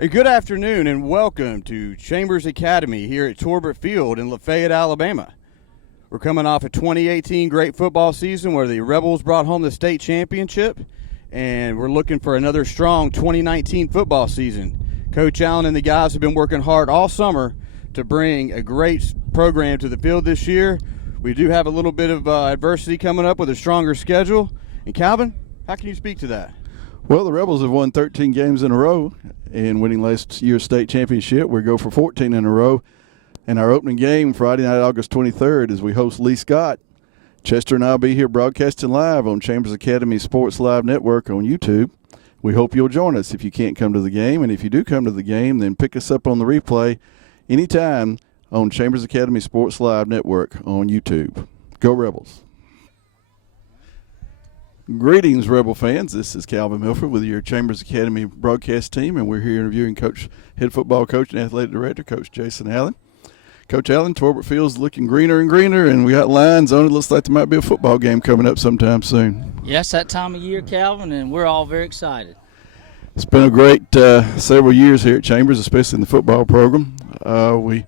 Hey, good afternoon and welcome to Chambers Academy here at Torbert Field in Lafayette, Alabama. We're coming off a 2018 great football season where the Rebels brought home the state championship, and we're looking for another strong 2019 football season. Coach Allen and the guys have been working hard all summer to bring a great program to the field this year. We do have a little bit of adversity coming up with a stronger schedule. And Calvin, how can you speak to that? Well, the Rebels have won 13 games in a row and winning last year's state championship. We go for 14 in a row. And our opening game Friday night, August 23rd, as we host Lee Scott. Chester and I will be here broadcasting live on Chambers Academy Sports Live Network on YouTube. We hope you'll join us if you can't come to the game. And if you do come to the game, then pick us up on the replay anytime on Chambers Academy Sports Live Network on YouTube. Go Rebels. Greetings, Rebel fans. This is Calvin Milford with your Chambers Academy broadcast team, and we're here interviewing head football coach and athletic director, Coach Jason Allen. Coach Allen, Torbert Field's looking greener and greener, and we got lines on it. Looks like there might be a football game coming up sometime soon. Yes, that time of year, Calvin, and we're all very excited. It's been a great several years here at Chambers, especially in the football program. We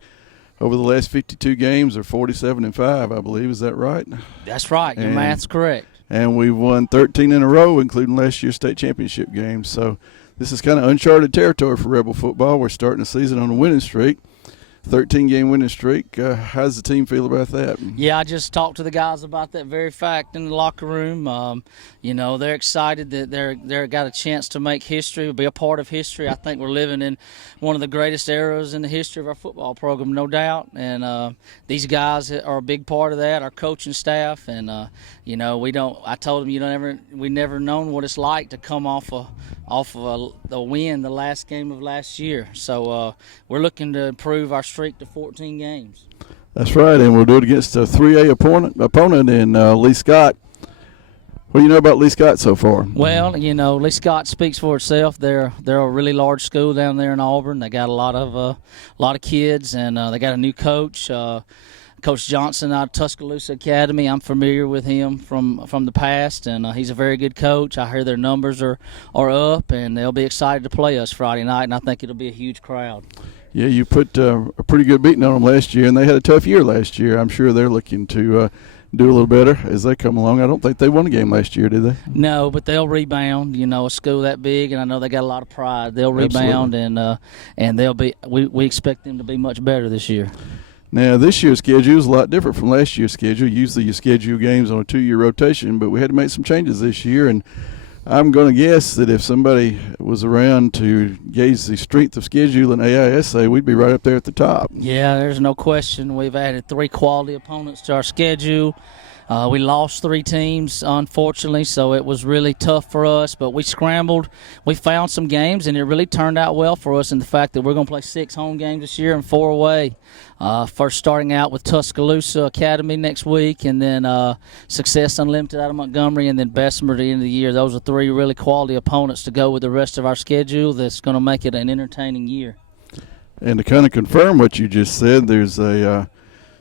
over the last 52 games are 47-5, I believe. Is that right? That's right. Your math's correct. And we've won 13 in a row, including last year's state championship game. So this is kind of uncharted territory for Rebel football. We're starting the season on a winning streak, 13-game winning streak. How does the team feel about that? Yeah, I just talked to the guys about that very fact in the locker room. They're excited that they're got a chance to make history, be a part of history. I think we're living in one of the greatest eras in the history of our football program, no doubt. And these guys are a big part of that, our coaching staff. And I told them we never known what it's like to come off a win the last game of last year. So we're looking to improve our streak to 14 games. That's right, and we'll do it against a 3A opponent in Lee Scott. What do you know about Lee Scott so far? Well, Lee Scott speaks for itself. They're a really large school down there in Auburn. They got a lot of kids, and they got a new coach, Coach Johnson out of Tuscaloosa Academy. I'm familiar with him from the past, and he's a very good coach. I hear their numbers are up, and they'll be excited to play us Friday night, and I think it'll be a huge crowd. Yeah, you put a pretty good beating on them last year, and they had a tough year last year. I'm sure they're looking to do a little better as they come along. I don't think they won a game last year, did they? No, but they'll rebound. A school that big, and I know they got a lot of pride. They'll rebound, and they'll be. We expect them to be much better this year. Now, this year's schedule is a lot different from last year's schedule. Usually you schedule games on a 2-year rotation, but we had to make some changes this year, and I'm going to guess that if somebody was around to gauge the strength of schedule in AISA, we'd be right up there at the top. Yeah, there's no question. We've added 3 quality opponents to our schedule. We lost 3 teams, unfortunately, so it was really tough for us. But we scrambled. We found some games, and it really turned out well for us in the fact that we're going to play 6 home games this year and 4 away. First starting out with Tuscaloosa Academy next week, and then Success Unlimited out of Montgomery, and then Bessemer at the end of the year. Those are 3 really quality opponents to go with the rest of our schedule that's going to make it an entertaining year. And to kind of confirm what you just said, there's a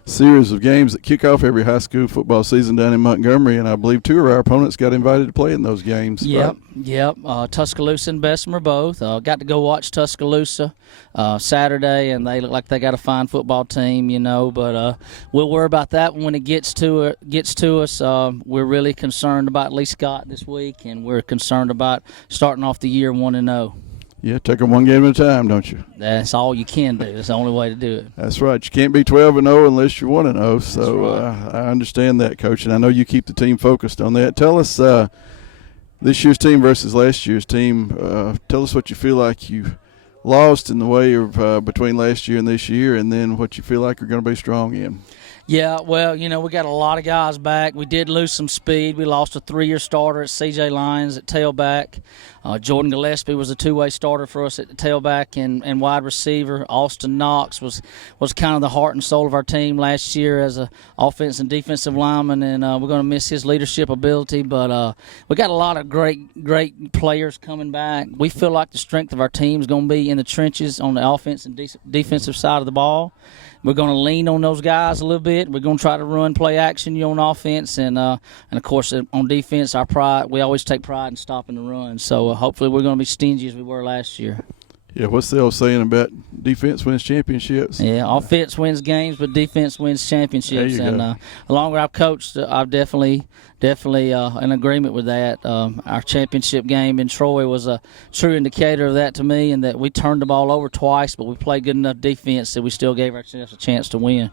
series of games that kick off every high school football season down in Montgomery, and I believe 2 of our opponents got invited to play in those games. Yep. Tuscaloosa and Bessemer both. Got to go watch Tuscaloosa Saturday, and they look like they got a fine football team, but we'll worry about that when it gets to us. We're really concerned about Lee Scott this week, and we're concerned about starting off the year 1-0. Yeah, take them one game at a time, don't you? That's all you can do. That's the only way to do it. That's right. You can't be 12-0 unless you're 1-0. So right. I understand that, Coach, and I know you keep the team focused on that. Tell us this year's team versus last year's team. Tell us what you feel like you lost in the way of between last year and this year, and then what you feel like you're going to be strong in. Yeah, well, we got a lot of guys back. We did lose some speed. We lost a 3-year starter at C.J. Lyons at tailback. Jordan Gillespie was a 2-way starter for us at the tailback and wide receiver. Austin Knox was kind of the heart and soul of our team last year as an offensive and defensive lineman, and we're going to miss his leadership ability. But we got a lot of great players coming back. We feel like the strength of our team is going to be in the trenches on the offense and defensive side of the ball. We're going to lean on those guys a little bit. We're going to try to run play action on offense, and of course on defense, we always take pride in stopping the run. So hopefully we're going to be stingy as we were last year. Yeah, what's the old saying about defense wins championships? Yeah, offense wins games, but defense wins championships. There you go. The longer I've coached, I've definitely in agreement with that. Our championship game in Troy was a true indicator of that to me, and that we turned the ball over twice, but we played good enough defense that we still gave ourselves a chance to win.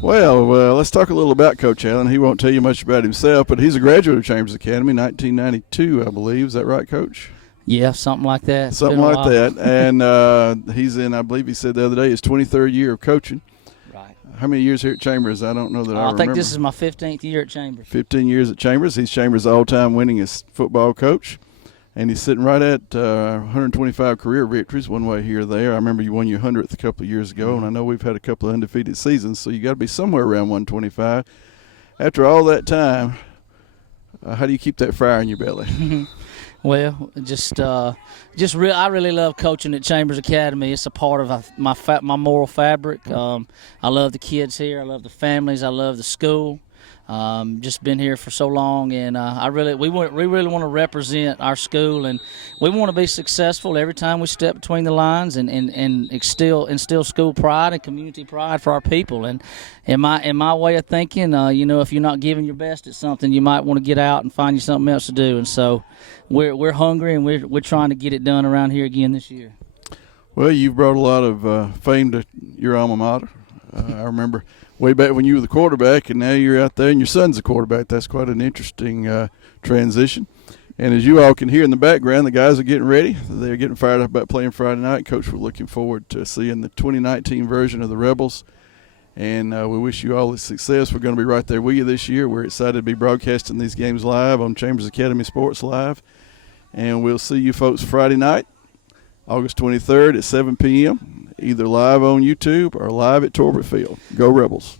Well, let's talk a little about Coach Allen. He won't tell you much about himself, but he's a graduate of Chambers Academy, 1992, I believe. Is that right, Coach? Yeah, something like that. It's Something been a like while. that. And he's in, I believe he said the other day, his 23rd year of coaching. Right. How many years here at Chambers? I don't know that I remember. I think this is my 15th year at Chambers. 15 years at Chambers. He's Chambers' all-time winningest football coach. And he's sitting right at 125 career victories, one way here or there. I remember you won your 100th a couple of years ago, and I know we've had a couple of undefeated seasons, so you got to be somewhere around 125. After all that time, how do you keep that fire in your belly? Well, I really love coaching at Chambers Academy. It's a part of my moral fabric. I love the kids here. I love the families. I love the school. Just been here for so long, and we really want to represent our school, and we want to be successful every time we step between the lines, and instill school pride and community pride for our people. And in my way of thinking, if you're not giving your best at something, you might want to get out and find you something else to do. And so we're hungry, and we're trying to get it done around here again this year. Well, you've brought a lot of fame to your alma mater. I remember way back when you were the quarterback, and now you're out there and your son's the quarterback. That's quite an interesting transition. And as you all can hear in the background, the guys are getting ready. They're getting fired up about playing Friday night. Coach, we're looking forward to seeing the 2019 version of the Rebels. And we wish you all the success. We're going to be right there with you this year. We're excited to be broadcasting these games live on Chambers Academy Sports Live. And we'll see you folks Friday night, August 23rd at 7 p.m., either live on YouTube or live at Torbert Field. Go Rebels.